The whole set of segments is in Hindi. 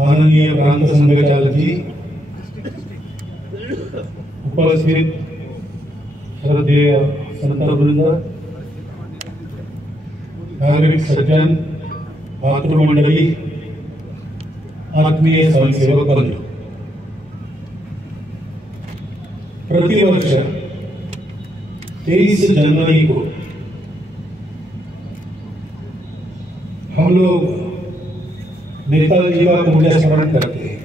माननीय प्रांत संघचालक जी, उपस्थित श्रद्धेय संतवृंद, नागरिक सज्जन, मातृमंडली, आत्मीय स्वयंसेवक बंधु, प्रतिवर्ष 23 जनवरी को हम लोग नेताजी का पुण्य स्मरण करते हैं।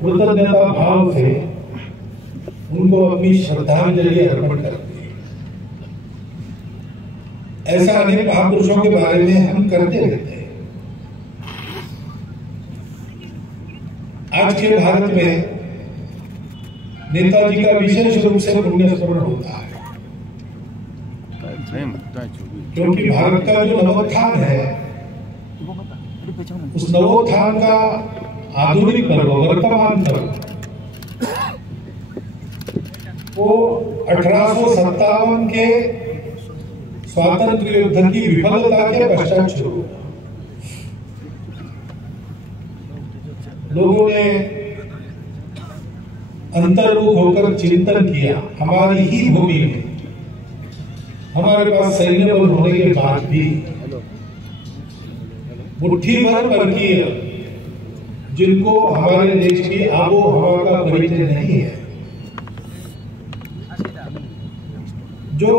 कृतज्ञता भाव से उनको अपनी श्रद्धांजलि अर्पण करते हैं। ऐसा अनेक महापुरुषों के बारे में हम करते रहते हैं। आज के भारत में नेताजी का विशेष रूप से पुण्य स्मरण होता है, क्योंकि भारत का जो नवोत्थान है, उस नवोत्थान का आधुनिक पर्व, वर्तमान पर्व, वो 1857 के स्वातंत्र्य युद्ध की विफलता के पश्चात शुरू हुआ। लोगों ने अंतर्मुख होकर चिंतन किया। हमारी ही भूमि में हमारे पास सैन्य बल होने के बाद भी मुट्ठी भर वर्गीय जिनको हमारे देश की आबो हवा का परिचय नहीं है, जो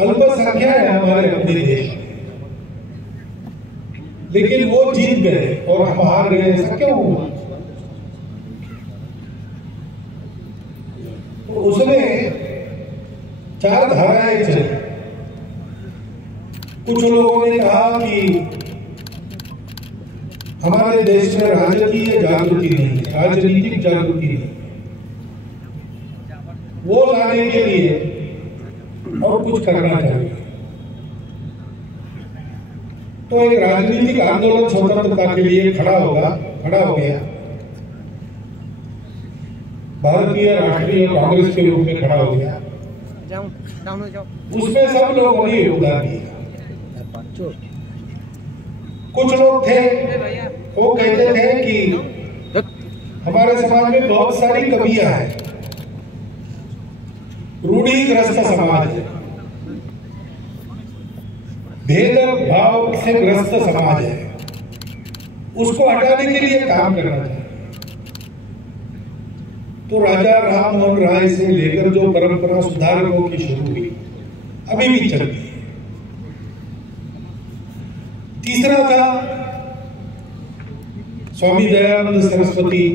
अल्पसंख्या है हमारे अपने देश में, लेकिन वो जीत गए और हम हार गए। ऐसा क्यों हुआ? तो उसमें 4 धाराएं चली। कुछ लोगों ने कहा कि हमारे देश में राजकीय जागृति नहीं है, राजनीतिक जागृति नहीं, वो लाने के लिए और कुछ करना चाहिए। तो एक राजनीतिक आंदोलन स्वतंत्रता के लिए खड़ा हो गया। भारतीय राष्ट्रीय कांग्रेस के रूप में खड़ा हो गया। उसमें सब लोगों ने योगदान दिया। कुछ लोग थे वो कहते थे कि हमारे समाज में बहुत सारी कमियां हैं, रूढ़िग्रस्त समाज है, भेदभाव से ग्रस्त समाज है, उसको हटाने के लिए काम करना चाहिए। तो राजा राम मोहन राय से लेकर जो परंपरा सुधारकों की शुरू हुई, अभी भी चल रही है। तीसरा था स्वामी दयानंद सरस्वती,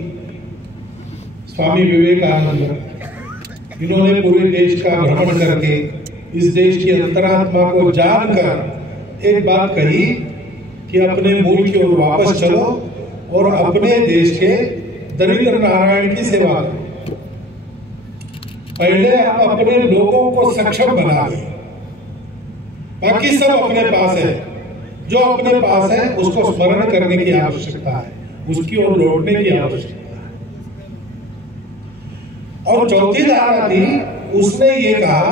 स्वामी विवेकानंद। इन्होंने पूरे देश का भ्रमण करके इस देश की अंतरात्मा को जानकर एक बात कही कि अपने मूल की ओर वापस चलो और अपने देश के दरिद्र नारायण की सेवा करो। पहले आप अपने लोगों को सक्षम बना लें, बाकी सब अपने पास है। जो अपने पास है उसको स्मरण करने की आवश्यकता है, उसकी ओर लौटने की आवश्यकता है। और चौथी धारा थी, उसने ये कहा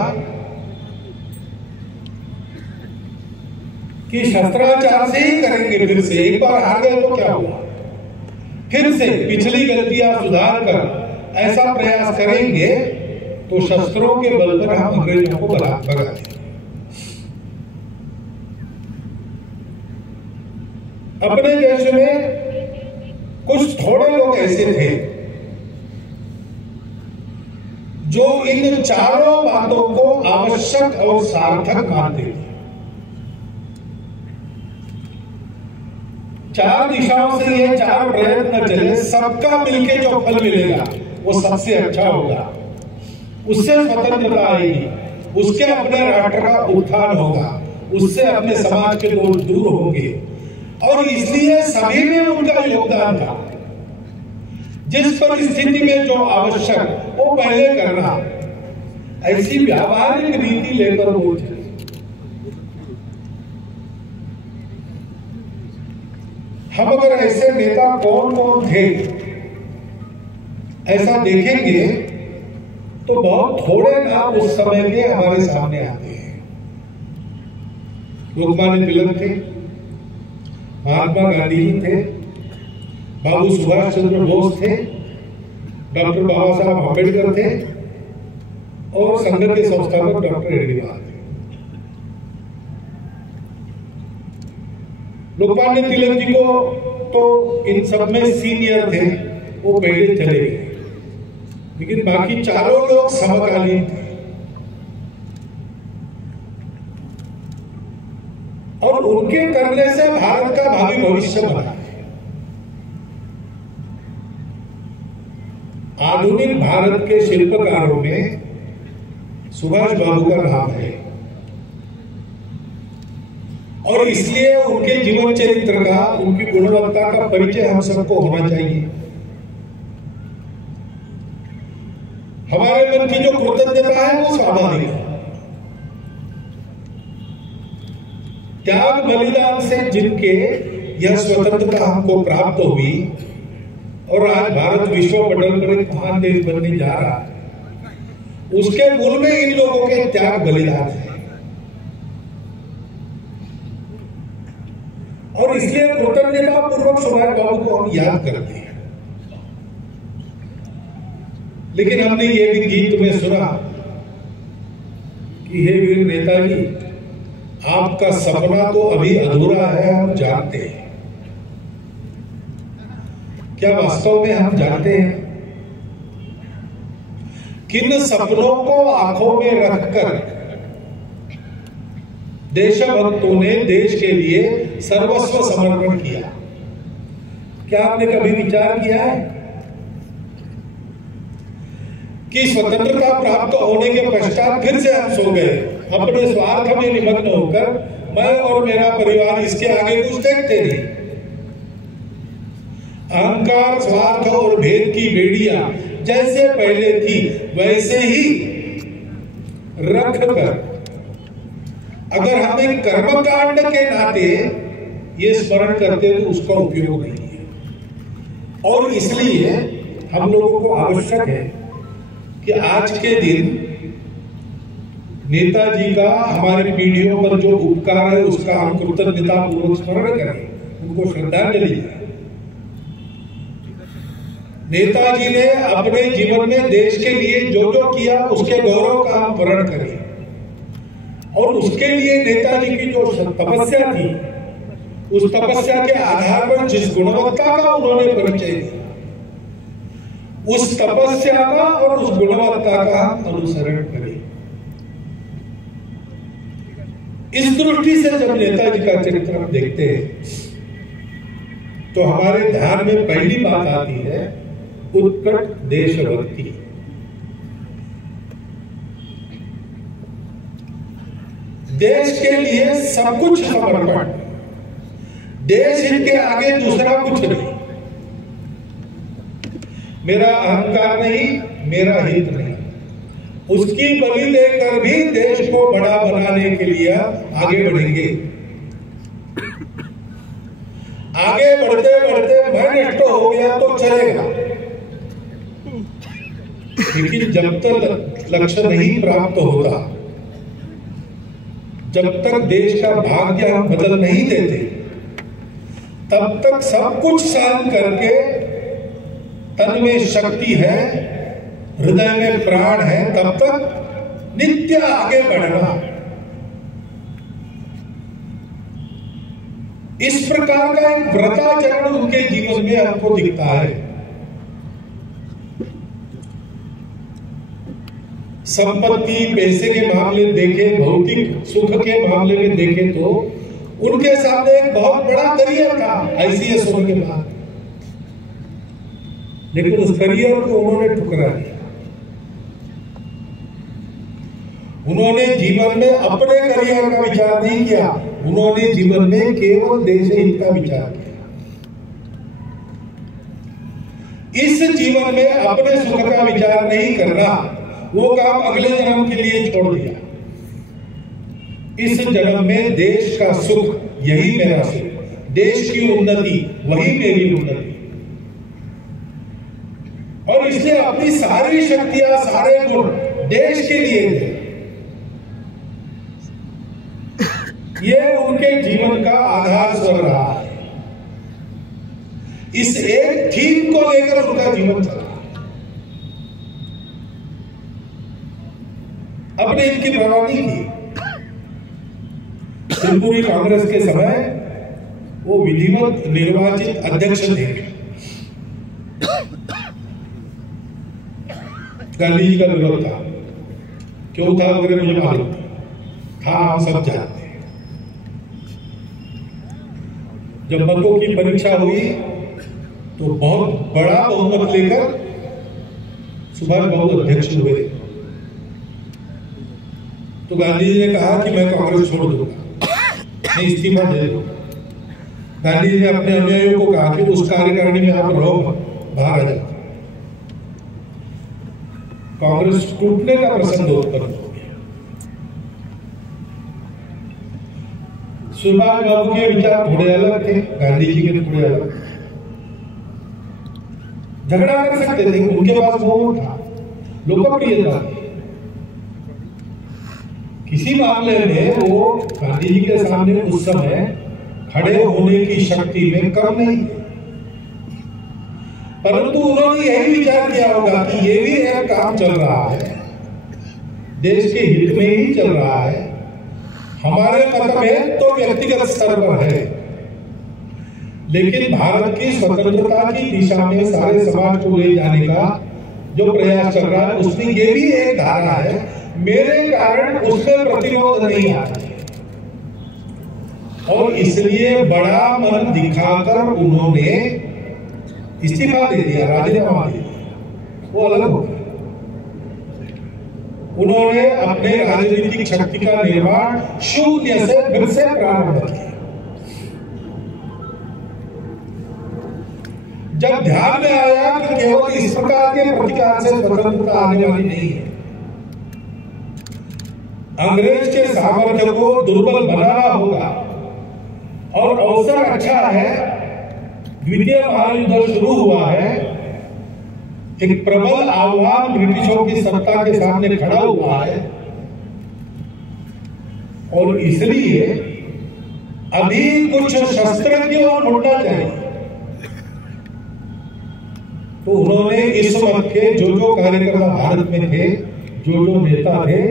कि शस्त्राचार से ही करेंगे। फिर से एक बार आ गए तो क्या हुआ, फिर से पिछली गलतियां सुधार कर ऐसा प्रयास करेंगे तो शस्त्रों के बल पर हम अंग्रेजों को भगा देंगे। अपने देश में कुछ थोड़े लोग ऐसे थे जो इन चारों बातों को आवश्यक और सार्थक मानते थे। 4 दिशाओं से ये 4 प्रयत्न चले, सबका मिलके जो फल मिलेगा वो सबसे अच्छा होगा, उससे स्वतंत्रता आएगी, उसके अपने राष्ट्र का उत्थान होगा, उससे अपने समाज के लोग दूर होंगे। और इसलिए सभी में उनका योगदान था। जिस परिस्थिति में जो आवश्यक वो पहले करना, ऐसी व्यावहारिक नीति लेकर वो चले। हम अगर ऐसे नेता कौन कौन थे ऐसा देखेंगे तो बहुत थोड़े नाम उस समय के हमारे सामने आते हैं। लोकमान्य तिलक थे, महात्मा गांधी जी थे, बाबू सुभाष चंद्र बोस थे, डॉक्टर बाबा साहब अम्बेडकर थे और संघ के संस्थापक डॉक्टर हेडगेवार थे। लोकमान्य तिलक जी को तो इन सब में सीनियर थे, वो पहले चले गए, लेकिन बाकी चारों लोग समकालीन थे और उनके करने से भारत का भावी भविष्य बना है। आधुनिक भारत के शिल्पकारों में सुभाष बाबू का नाम है और इसलिए उनके जीवन चरित्र का, उनकी गुणवत्ता का परिचय हम सबको होना चाहिए। हमारे मन की जो कृतज्ञता है वो स्वाभाविक है। त्याग बलिदान से जिनके यह स्वतंत्रता हमको प्राप्त हुई और आज भारत विश्व पटल पर एक महान देश बनने जा रहा है, उसके मूल में इन लोगों के त्याग बलिदान है और इसलिए कृतज्ञता पूर्वक सुभाष बाबू को हम याद करते हैं। लेकिन हमने ये भी गीत में सुना कि हे वीर नेताजी, आपका सपना तो अभी अधूरा है, हम जानते हैं। क्या वास्तव में हम जानते हैं किन सपनों को आंखों में रखकर देशभक्तों ने देश के लिए सर्वस्व समर्पण किया? क्या आपने कभी विचार किया है कि स्वतंत्रता प्राप्त होने के पश्चात फिर से हम सो गए, अपने स्वार्थ में निमग्न होकर मैं और मेरा परिवार इसके आगे कुछ देखते नहीं। अहंकार, स्वार्थ और भेद की बेड़ियां जैसे पहले थी वैसे ही रख कर अगर हमें कर्मकांड के नाते ये स्मरण करते तो उसका उपयोग नहीं है। और इसलिए हम लोगों को आवश्यक है कि आज के दिन नेताजी का हमारी पीढ़ियों पर जो उपकार है उसका हम कृतज्ञता पूर्वक स्मरण करें, उनको श्रद्धांजलि दें। नेताजी ने अपने जीवन में देश के लिए जो जो किया उसके गौरव का हम वर्णन करें और उसके लिए नेताजी की जो तपस्या थी, उस तपस्या के आधार पर जिस गुणवत्ता का उन्होंने परिचय दिया, उस तपस्या का और उस गुणवत्ता का अनुसरण करें। इस दृष्टि से जब नेताजी का चरित्र हम देखते हैं तो हमारे ध्यान में पहली बात आती है उत्कट देशभक्ति। देश के लिए सब कुछ समर्पण, देश इनके आगे दूसरा कुछ नहीं, मेरा अहंकार नहीं, मेरा हित नहीं, उसकी बलि देकर भी देश को बड़ा बनाने के लिए आगे बढ़ेंगे। आगे बढ़ते बढ़ते मैं नष्ट हो गया तो चलेगा, लेकिन जब तक लक्ष्य नहीं प्राप्त होता, जब तक देश का भाग्य हम बदल नहीं देते, तब तक सब कुछ सहन करके तन में शक्ति है, हृदय में प्राण है, तब तक नित्य आगे बढ़ना। इस प्रकार का एक व्रताचरण उनके जीवन में हमको दिखता है। संपत्ति, पैसे के मामले देखे, भौतिक सुख के मामले में देखे तो उनके सामने एक बहुत बड़ा करियर था आईसीएस होने के बाद, लेकिन उस करियर को उन्होंने ठुकरा दिया। उन्होंने जीवन में अपने करियर का विचार नहीं किया, उन्होंने जीवन में केवल देश हित का विचार किया। इस जीवन में अपने सुख का विचार नहीं करना, वो काम अगले जन्म के लिए छोड़ दिया। इस जन्म में देश का सुख यही मेरा सुख, देश की उन्नति वही मेरी उन्नति, और इसलिए अपनी सारी शक्तियां, सारे गुण देश के लिए थे। ये उनके जीवन का आधार स्वर रहा है। इस एक थीम को लेकर उनका जीवन चला। अपने इनकी प्रवानी की त्रिपुरी कांग्रेस के समय वो विधिवत निर्वाचित अध्यक्ष थे। गांधी जी का विरोध था, क्यों था वगैरह मुझे मालूम था, हम सब जानते हैं। जब मतों की परीक्षा हुई तो बहुत बड़ा बहुमत लेकर सुभाष बाबू अध्यक्ष हुए। तो गांधी जी ने कहा कि मैं कांग्रेस छोड़ दूंगा, मैं इस्तीफा दे दूंगा। गांधी जी ने अपने अनुयायियों को कहा कि उस कार्यकारिणी में आप रहो, बाहर आ जाओ। कांग्रेस टूटने का प्रसंग उत्पन्न हो गया। सुभाष बाबू के विचार थोड़े अलग थे, गांधी जी के थोड़े अलग। झगड़ा कर सकते थे, उनके पास वो था, लोकप्रियता थी। किसी मामले में वो गांधी जी के सामने उस समय खड़े होने की शक्ति में कम नहीं, परंतु उन्होंने यही विचार किया होगा कि ये भी एक काम चल रहा है, देश के हित में ही चल रहा है। हमारे मतभेद तो व्यक्तिगत स्तर पर है, लेकिन भारत की स्वतंत्रता की दिशा में सारे समाज को ले जाने का जो प्रयास चल रहा है, उसमें ये भी एक धारा है, मेरे कारण उसमें प्रतिरोध नहीं आता। और इसलिए बड़ा मन दिखाकर उन्होंने इस्तीफा दे दिया, राजीनामा दे दिया, वो अलग हो गया। उन्होंने अपने राजनीतिक शक्ति का निर्माण शून्य से फिर से प्रारंभ किया। जब ध्यान में आया कि केवल इस प्रकार के प्रतिकार से स्वतंत्रता आने वाली नहीं है, अंग्रेज के सामर्थ्य को दुर्बल बनाना होगा, और अवसर अच्छा है, द्वितीय महायुद्ध शुरू हुआ है, एक प्रबल आह्वान ब्रिटिशों की सत्ता के सामने खड़ा हुआ है, और इसलिए अभी कुछ शस्त्र की ओर मुड़ना चाहिए। तो उन्होंने इस वक्त के जो कार्यकर्ता भारत में थे, जो नेता थे,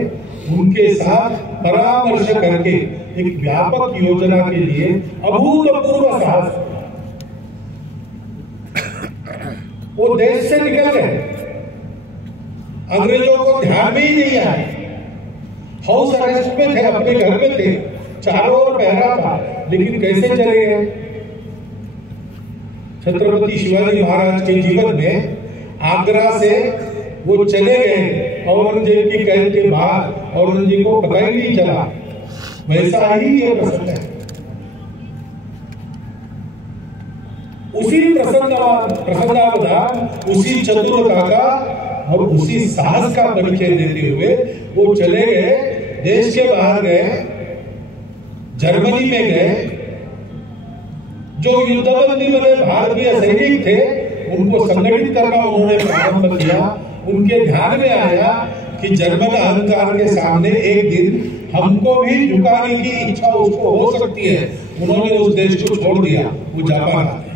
उनके साथ परामर्श करके एक व्यापक योजना के लिए अभूतपूर्व साहस, वो देश से निकल गए, अंग्रेजों को ध्यान में ही नहीं आए, हाउस अरेस्ट में थे, अपने घर में थे, चारों ओर पहरा था, लेकिन कैसे चले गए? छत्रपति शिवाजी महाराज के जीवन में आगरा से वो चले गए औरंगजेब की कैद के बाद, औरंगजेब को पता ही नहीं चला। वैसा ही ये प्रसंग है। उसी प्रसंगावधान, उसी चतुरता का और उसी साहस का परिचय देते हुए वो चले गए, देश के बाहर गए, जर्मनी में गए। जो युद्धबंदी वाले भारतीय सैनिक थे, उनको संगठित करना उन्होंने प्रारंभ किया। उनके ध्यान में आया कि जर्मन अहंकार के सामने एक दिन हमको भी झुकाने की इच्छा उसको हो सकती है। उन्होंने उस देश को छोड़ दिया, वो जापान आ गया।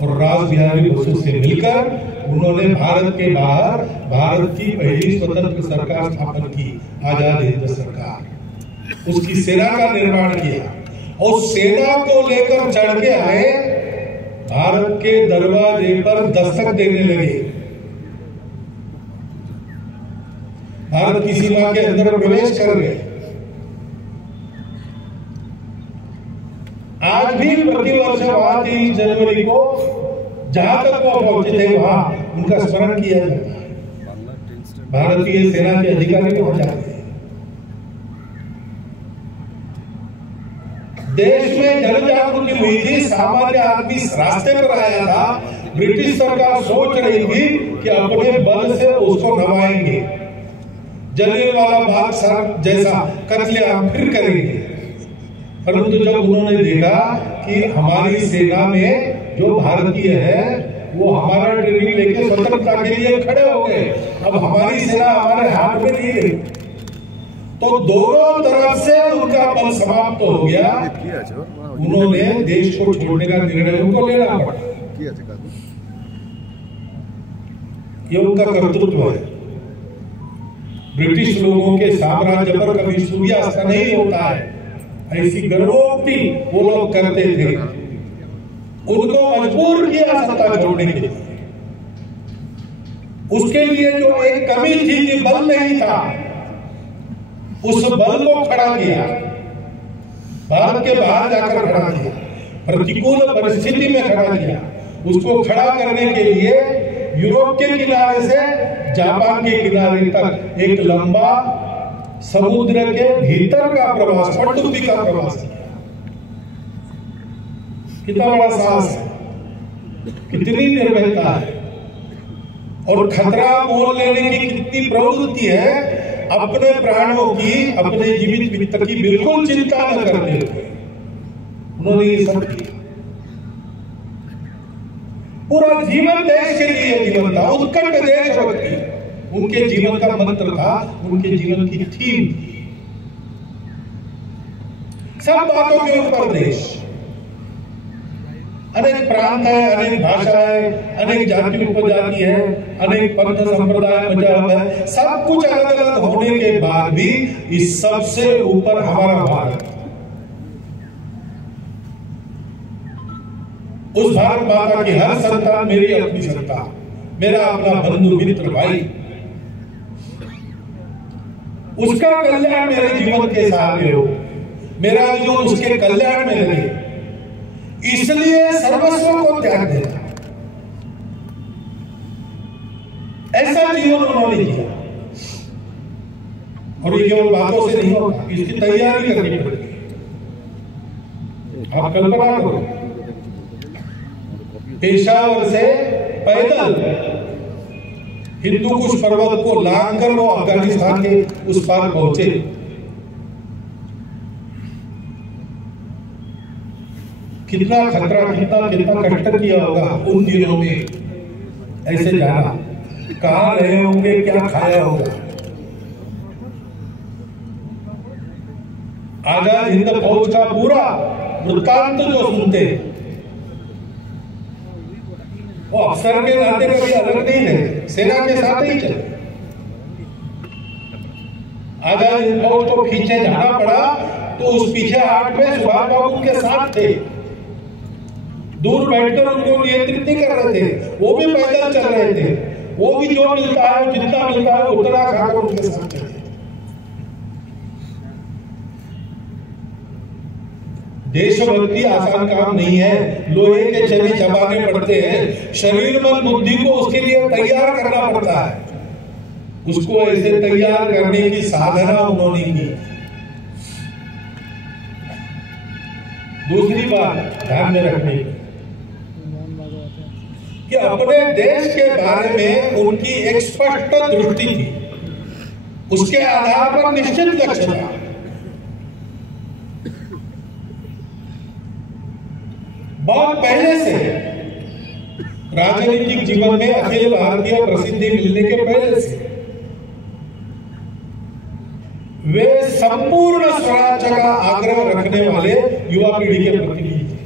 और रास बिहारी बसु से मिलकर उन्होंने भारत के बाहर भारत की पहली स्वतंत्र सरकार स्थापन की, आजाद हिंद सरकार। उसकी सेना का निर्माण किया और सेना को लेकर चढ़ के आए, भारत के दरवाजे पर दस्तक देने लगे। भारत की सीमा के अंदर प्रवेश कर गए। आज भी प्रतिवर्ष 3 जनवरी को जहां तक वो पहुंचे थे, वहां उनका स्मरण किया जाता है। भारतीय सेना के अधिकारी वहां जाते हैं। देश में जन जागृति हुई थी, सामान्य आदमी रास्ते पर आया था। ब्रिटिश सरकार सोच रही थी कि अपने बल से उसको नवाएंगे, जलियांवाला बाग जैसा कत्लेआम फिर करेंगे। परंतु जब उन्होंने देखा कि हमारी सेना में जो भारतीय है वो हमारा ट्रेनिंग लेके स्वतंत्रता के लिए खड़े हो गए, अब हमारी सेना हमारे हाथ में नहीं रही, तो दोनों तरफ से उनका पद समाप्त हो गया, उन्होंने देश को छोड़ने का निर्णय उनको लेना पड़ा। ये उनका कर्तृत्व है। ब्रिटिश लोगों के साम्राज्य पर कभी सूर्यास्त नहीं होता है, ऐसी गर्वोक्ति वो लोग करते थे। उनको मजबूर किया सत्ता छोड़ने के लिए। उसके लिए जो एक कमी थी कि बल नहीं था, उस बल को खड़ा किया, भारत के बाहर जाकर खड़ा किया, प्रतिकूल परिस्थिति में खड़ा किया। उसको खड़ा करने के लिए यूरोप के किनारे से जापान के किनारे तक एक लंबा समुद्र के भीतर का प्रवास, पनडुब्बी का प्रवास किया। कितना बड़ा साहस है, कितनी निर्भयता है और खतरा मोल लेने की कितनी प्रवृत्ति है। अपने प्राणों की, अपने जीवित वित्त की बिल्कुल चिंता न करते हुए उन्होंने ये सब किया। पूरा जीवन देश के लिए जीवन था, उत्कट देशभक्ति उनके जीवन का मंत्र था, उनके जीवन की थीम थी। सब बातों के ऊपर देश। अनेक प्रांत है, अनेक भाषा है, अनेक जाति उपजाति है, अनेक पंथ संप्रदाय पंजाब है, सब कुछ अलग अलग होने के बाद भी इस सबसे ऊपर हमारा भारत। उस भारत माता की हर संतान मेरी अपनी संतान, मेरा अपना बंधु मित्र भाई, उसका कल्याण मेरे जीवन के साथ हो, मेरा जो उसके कल्याण में लगे, इसलिए सर्वस्व को त्याग देना। ऐसा जीवन उन्होंने किया। और ये केवल बातों से नहीं होता, इसकी तैयारी करनी पड़ती। आप कल्पना करो, पेशावर से पैदल हिंदुकुश पर्वत को लांघकर वो अफगानिस्तान के उस पार पहुंचे। कितना खतरा, कितना कष्ट किया होगा उन दिनों में। ऐसे जाना, कहां रहे होंगे, क्या खाया होगा। आजाद हिंद फौज का पूरा वृत्तांत जो सुनते, वो अफसर के नाते कभी अलग नहीं रहे, सेना के साथ ही चले। आजाद हिंद फौज को पीछे जाना पड़ा तो उस पीछे हाट में सुभाष बाबू के साथ थे। दूर बैठकर उनको नियंत्रित नहीं कर रहे थे, वो भी पैदल चल रहे थे। वो भी जो मिलता है, जितना मिलता है उतना खाकर उनके साथ चले। देशभक्ति आसान काम नहीं है, लोहे के चने चबाने पड़ते हैं। शरीर मन बुद्धि को उसके लिए तैयार करना पड़ता है। उसको ऐसे तैयार करने की साधना उन्होंने की। दूसरी बात ध्यान में रखने की कि अपने देश के बारे में उनकी एक स्पष्ट दृष्टि थी, उसके आधार पर निश्चित लक्ष्य था। बहुत पहले से राजनीतिक जीवन में अखिल भारतीय प्रसिद्धि मिलने के पहले से वे संपूर्ण स्वराज्य का आग्रह रखने वाले युवा पीढ़ी के प्रतिनिधि थे।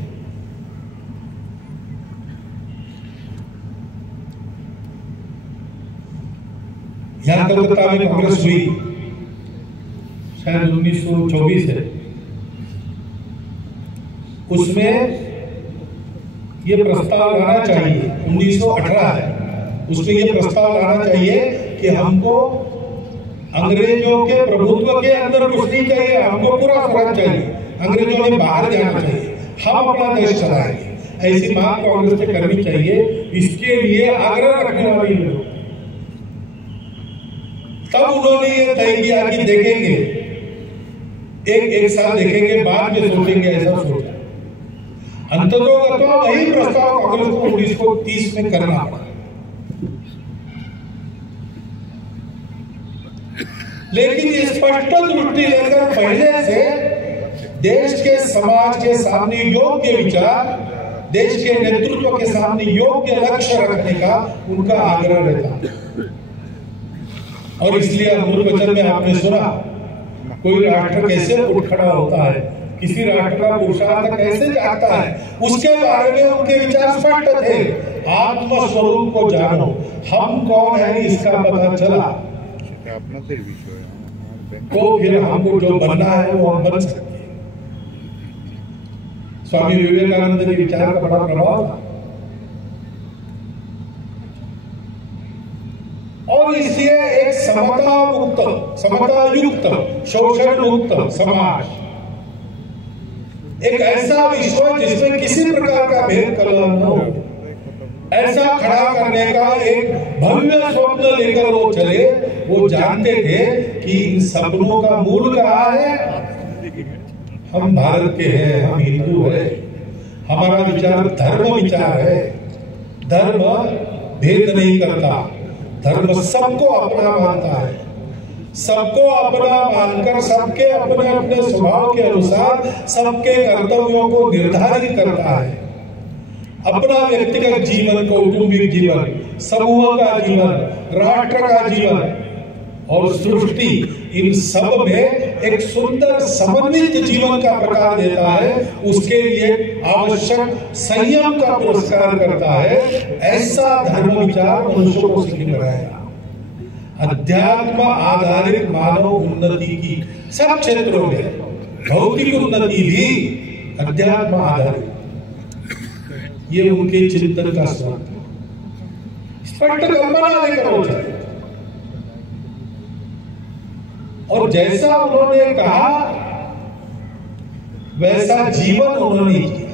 यहां कलकत्ता में कांग्रेस हुई, शायद 1924 है। उसमें ये प्रस्ताव लाना चाहिए, 1918 है, उसमें ये प्रस्ताव लाना चाहिए कि हमको अंग्रेजों के प्रभुत्व के अंदर कुछ नहीं चाहिए, हमको पूरा स्वराज चाहिए, अंग्रेजों ने बाहर जाना चाहिए, हम अपना देश चलाएंगे। ऐसी बात कांग्रेस से करनी चाहिए। इसके लिए आग्रह रखने वाली लोग, तब उन्होंने ये तय किया कि देखेंगे, एक साल देखेंगे, बाद में सोचेंगे। ऐसा सोचा। अंततः वही प्रस्ताव कांग्रेस को 1930 में करना पड़ा। लेकिन स्पष्ट दृष्टि लेकर पहले से देश के समाज के सामने योग्य विचार, देश के नेतृत्व के सामने योग्य लक्ष्य रखने का उनका आग्रह रहता। और इसलिए अमृत वचन में आपने सुना, कोई राष्ट्र कैसे उठ खड़ा होता है, किसी राष्ट्र का पुरुषार्थ कैसे जाता है, उसके बारे में उनके विचार स्पष्ट थे। आत्म स्वरूप को जानो, हम कौन है इसका पता चला तो फिर हमको जो बनना है वो हम बन सकते हैं। स्वामी विवेकानंद के विचार का बड़ा प्रभाव था और इसलिए एक समता मुक्त, समता युक्त, शोषण मुक्त समाज, एक ऐसा विश्व जिसमें किसी प्रकार का भेद कलह न हो, ऐसा खड़ा करने का एक भव्य स्वप्न लेकर वो चले। वो जानते थे कि इन सपनों का मूल कहाँ है। हम भारत के हैं, हम हिंदू हैं, हमारा विचार धर्म विचार है। धर्म भेद नहीं करता, धर्म सबको अपना मानता है, सबको अपना मानकर सबके अपने अपने स्वभाव के अनुसार सबके कर्तव्यों को निर्धारित करता है। अपना व्यक्तिगत जीवन, कौटुंबिक जीवन, समूह का जीवन, राष्ट्र का जीवन और सृष्टि, इन सब में एक सुंदर समन्वित जीवन का प्रकार देता है। उसके लिए आवश्यक संयम का पुरस्कार करता है। ऐसा धर्म विचार मनुष्य को सीखने बनाएगा। अध्यात्म आधारित मानव उन्नति की सब क्षेत्रों में, भौतिक उन्नति भी अध्यात्म आधारित, ये उनके चिंतन का स्रोत है। स्पष्ट कल्पना लेकर हो जाए और जैसा उन्होंने कहा वैसा जीवन उन्होंने किया।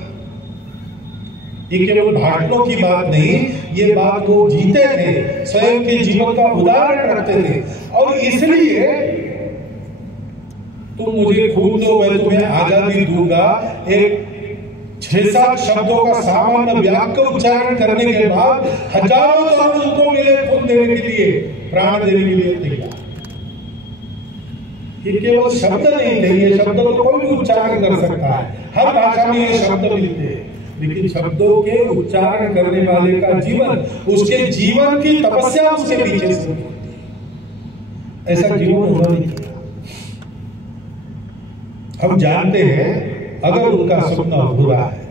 ये केवल भाषणों की बात नहीं, ये बात वो जीते थे, स्वयं के जीवन का उदाहरण रखते थे। और इसलिए तुम मुझे खून दो, मैं तुम्हें आजादी दूंगा, एक 6-7 शब्दों का सामान्य वाक्य उच्चारण करने के बाद हजारों तरुण उनको मिले खून देने के लिए, प्राण देने के लिए तैयार। ये केवल शब्द नहीं थे, ये शब्द तो कोई भी उच्चारण कर सकता है, हर भाषा में ये शब्द मिलते हैं, लेकिन शब्दों के उच्चारण करने वाले का जीवन, उसके जीवन की तपस्या उसके पीछे से, ऐसा जीवन उन्होंने किया। हम जानते हैं अगर उनका सपना अधूरा है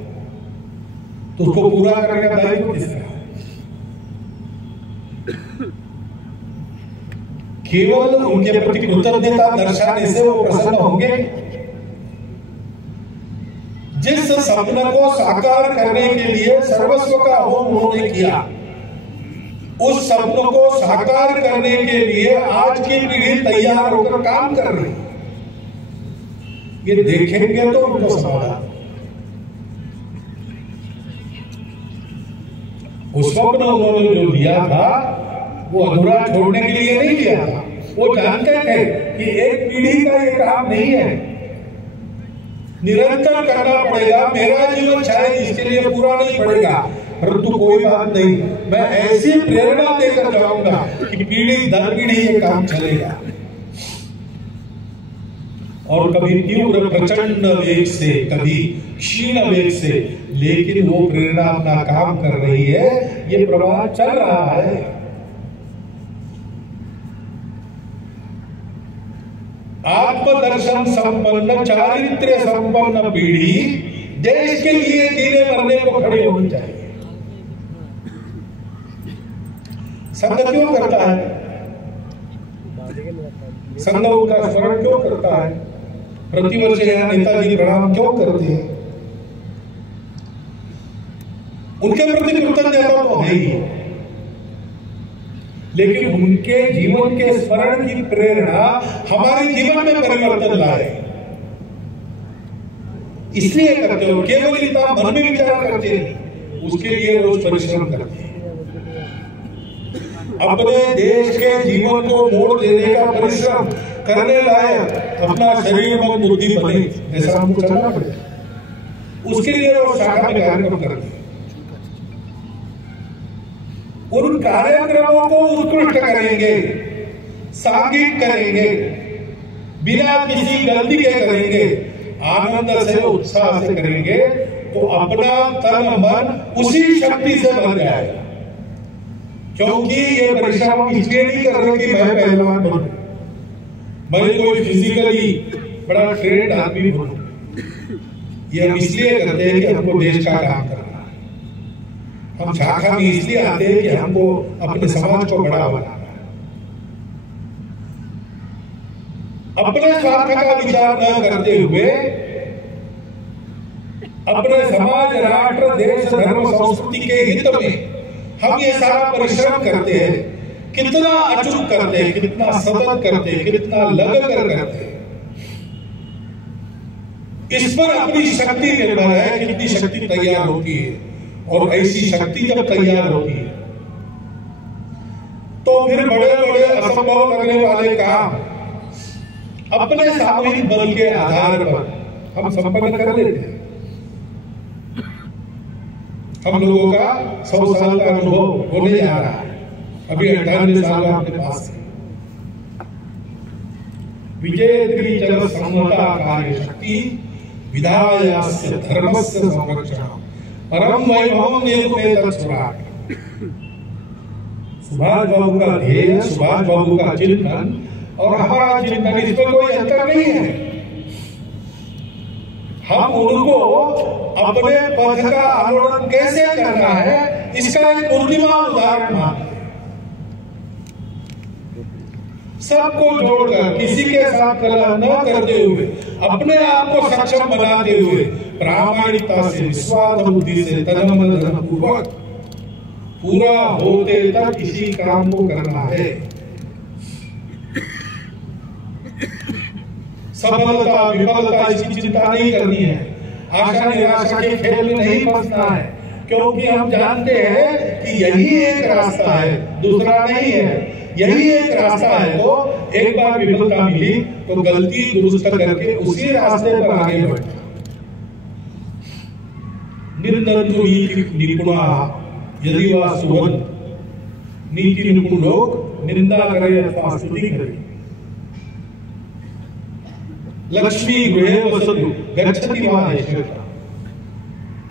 तो उसको पूरा करने का दायित्व किसका है? केवल उनके प्रति कृतज्ञता दर्शाने से वो प्रसन्न होंगे? जिस सपने को साकार करने के लिए सर्वस्व का होम उन्होंने किया, उस सपनों को साकार करने के लिए आज की पीढ़ी तैयार होकर काम कर रही है। ये देखेंगे तो उनको समाधान। उस स्वप्न उन्होंने जो दिया था वो अधूरा छोड़ने के लिए नहीं दिया था। वो जानते थे कि एक पीढ़ी का ये काम नहीं है, निरंतर करना पड़ेगा। मेरा जीवन शायद इसके लिए पूरा नहीं पड़ेगा, परंतु कोई बात नहीं, मैं ऐसी प्रेरणा देकर जाऊंगा कि पीढ़ी दर पीढ़ी ये काम चलेगा। और कभी तीव्र प्रचंड वेग से, कभी क्षीण वेग से, लेकिन वो प्रेरणा अपना काम कर रही है, ये प्रवाह चल रहा है। आत्मदर्शन संपन्न, चारित्र्य संपन्न पीढ़ी देश के लिए जीने मरने को खड़ी होनी चाहिए। संघ क्यों करता है? संघ उनका स्मरण क्यों करता है? प्रतिवर्ष यहाँ नेताजी प्रणाम क्यों करते हैं? उनके प्रति कृतज्ञता तो है ही, लेकिन उनके जीवन के स्मरण की प्रेरणा हमारे जीवन में परिवर्तन लाए, इसलिए करते हो। केवल इतना मन में विचार करते हैं, उसके लिए रोज परिश्रम करते हैं। अपने देश के जीवन को मोड़ देने का परिश्रम करने लायक अपना शरीर मन बुद्धि बने, ऐसा हमको करना पड़ेगा। उसके लिए वो शाखा में कार्यक्रम करते हैं। उन कार्यक्रमों को उत्कृष्ट करेंगे, सांघिक करेंगे, बिना किसी गलती के करेंगे, आनंद से उत्साह से करेंगे, तो अपना तन मन उसी शक्ति से भर जाएगा। क्योंकि ये परिश्रम इसलिए नहीं कर रहे कि मैं पहलवान बनूं, मैं कोई फिजिकली बड़ा ट्रेंड आदमी बनूं, ये हम इसलिए करते हैं कि हमको देश का काम करना है। हम शाखा में इसलिए आते हैं कि हमको अपने समाज को बड़ा बनाना है। अपने स्वार्थ का विचार न करते हुए अपने समाज, राष्ट्र, देश, धर्म, संस्कृति के हित में हम ये सारा परिश्रम करते हैं। कितना अचूक करते हैं, कितना सतत करते हैं, कितना लग कर करते हैं, इस पर अपनी शक्ति निर्भर है, कितनी शक्ति तैयार होती है। और ऐसी शक्ति जब तैयार होती है तो फिर बड़े बड़े असंभव लगने वाले काम अपने सामूहिक बल के आधार पर हम संपन्न कर लेते हैं। हम लोगों का 100 साल का अनुभव होने जा रहा है, अभी 98 साल अपने पास है। विजय चल संहता कार्य शक्ति विधायस्य धर्मस्य संरक्षणम् परम वैभवम् निर्मेतत् सुराट्। सुभाष बाबू का ध्येय, सुभाष बाबू का चिंतन और हमारा चिंतन, इसमें कोई अंतर नहीं है। हम उनको अपने पथ का आरोहण कैसे करना है, इसका एक मूर्तिमान उदाहरण मानते हैं। सबको जोड़कर, किसी के साथ कलह न करते हुए, अपने आप को सक्षम बनाते हुए, प्रामाणिकता से, निस्वार्थ बुद्धि से, तन मन धन पूर्वक पूरा होते तक इसी काम को करना है। सफलता विफलता इसकी चिंता नहीं करनी है, आशा निराशा के खेल में नहीं फंसना है, क्योंकि हम जानते हैं कि यही एक रास्ता है, दूसरा नहीं है। यही एक रास्ता है। तो एक बार विफलता मिली तो गलती दुरुस्त करके उसी रास्ते पर आगे बढ़ना। निर्नंदु नीति निपुणा यदि वा सुवन, नीति निपुण लोग निंदा करे अथवा स्तुति करे। लक्ष्मी गृहे वसतु गच्छति वा ऐश्वर्यम्।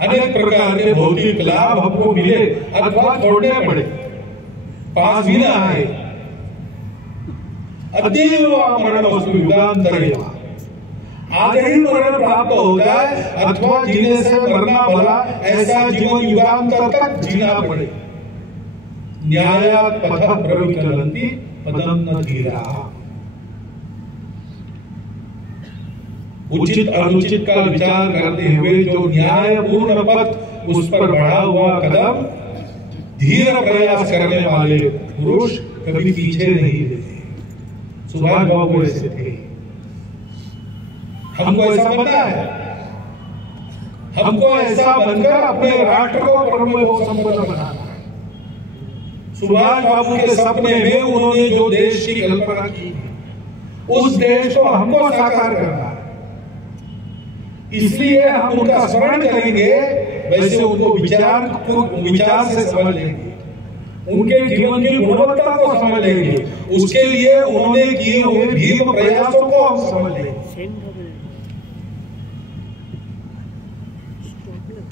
अनेक प्रकार के भौतिक लाभ हमको मिले अथवा छोड़ने पड़े, पास भी न आए। अतीव मरण वस्तु युगांतरे, आगे ही मरण प्राप्त हो जाए अथवा जीने से मरना भला, ऐसा जीवन युगांतर तक जीना पड़े। न्यायात् पथः प्रविचलन्ति पदं न धीराः। उचित अनुचित का विचार करते हुए जो न्यायपूर्ण पथ, उस पर बढ़ा हुआ कदम धीर प्रयास करने वाले पुरुष कभी पीछे नहीं लेते। सुभाष बाबू ऐसे थे। हमको ऐसा बनना है, हमको ऐसा बनकर अपने राष्ट्र को परम वैभव संपन्न बनाना है। सुभाष बाबू के सपने में उन्होंने जो देश की कल्पना की, उस देश को हमको साकार करना है। इसलिए हम उनका स्मरण करेंगे, वैसे उनको विचार से समझ लेंगे, उनके जीवन की गुणवत्ता को समझ लेंगे, उसके लिए उन्होंने किए हुए भीम प्रयासों को हम समझ लेंगे।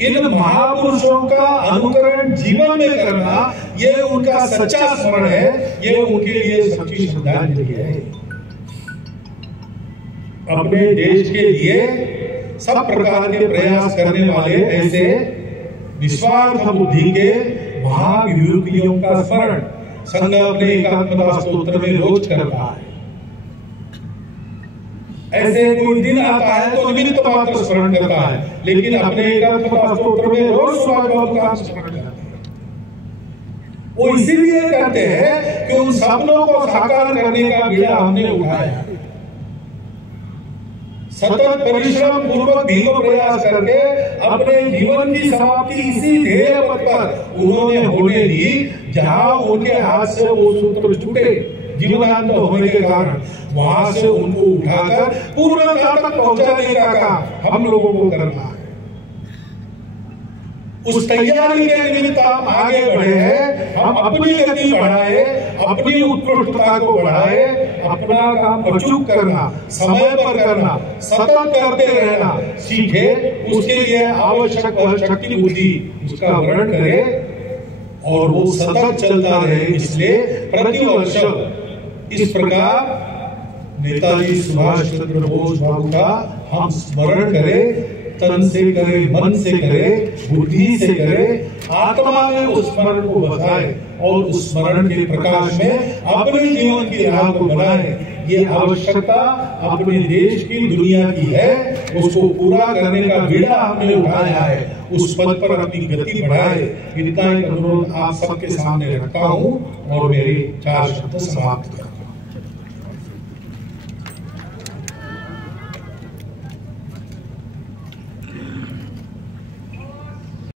इन महापुरुषों का अनुकरण जीवन में करना, ये उनका सच्चा स्मरण है, ये उनके लिए सच्ची श्रद्धांजलि है। अपने देश के लिए सब प्रकार के प्रयास करने वाले ऐसे निस्वार्थ बुद्धि के महाविभूतियों का स्मरण संघ अपने एकात्मता स्तोत्र में रोज करता है। ऐसे कोई दिन आता है तो निमित्त मात्र स्मरण करता है, लेकिन अपने एकात्मता स्तोत्र में रोज सुभाष बाबू का स्मरण करते हैं। वो इसीलिए करते हैं कि उन सपनों को साकार करने का बीड़ा हमने उठाया। सतत परिश्रम पूर्वक भीम प्रयास करके अपने जीवन की समाप्ति इसी ध्येय पथ पर उन्होंने होने दी, जहां उनके हाथ से वो सूत्र छूटे जीवनांत होने के कारण, वहां से उनको उठाकर पूर्णता तक पहुंचाने का काम हम लोगों को करना है। उस तैयारी के निमित्त हम आगे बढ़े हैं। हम अपनी गति बढ़ाए, अपनी उत्कृष्टता को बढ़ाए, अपना काम अचूक करना, समय पर करना, सतत करते रहना सीखे। उसके लिए आवश्यक शक्ति बुद्धि उसका वर्णन करे और वो सतत चलता रहे। इसलिए प्रतिवर्ष इस प्रकार नेताजी सुभाष चंद्र बोस बाबू का हम स्मरण करें, तन से करें, मन से करें, बुद्धि से करें, आत्मा में उस स्मरण को बसाएं और उस स्मरण के प्रकाश में अपने जीवन की राह को बनाएं। ये आवश्यकता अपने देश की, दुनिया की है, उसको पूरा करने का बीड़ा हमने उठाया है, उस पद पर अपनी गति बढ़ाए। इतना एक अनुरोध आप सबके सामने रखता हूँ और मेरे 4 शब्द समाप्त करता हूँ।